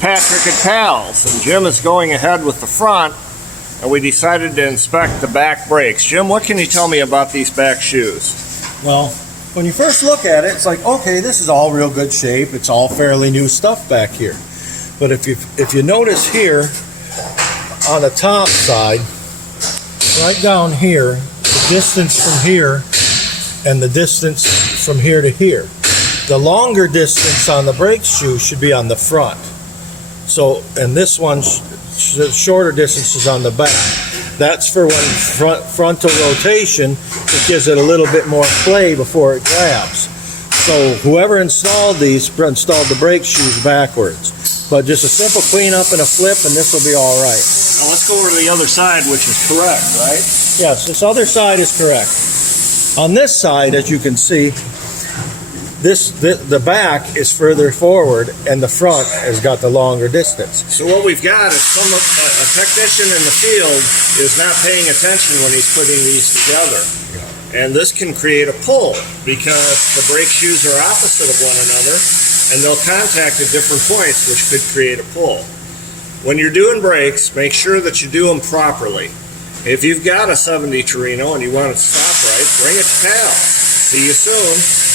Patrick at Pals, and Jim is going ahead with the front, and we decided to inspect the back brakes. Jim, what can you tell me about these back shoes? Well, when you first look at it, it's like, okay, this is all real good shape. It's all fairly new stuff back here. But if you notice here, on the top side, right down here, the distance from here and the distance from here to here. The longer distance on the brake shoe should be on the front. So, and this one's shorter distance is on the back. That's for when frontal rotation, it gives it a little bit more play before it grabs. So whoever installed these installed the brake shoes backwards. But just a simple cleanup and a flip, and this will be all right. Now let's go over to the other side, which is correct, right? Yes, this other side is correct. On this side, as you can see, the back is further forward, and the front has got the longer distance. So what we've got is a technician in the field is not paying attention when he's putting these together. And this can create a pull because the brake shoes are opposite of one another and they'll contact at different points, which could create a pull. When you're doing brakes, make sure that you do them properly. If you've got a 70 Torino and you want it to stop right, bring it to Pal. See you soon.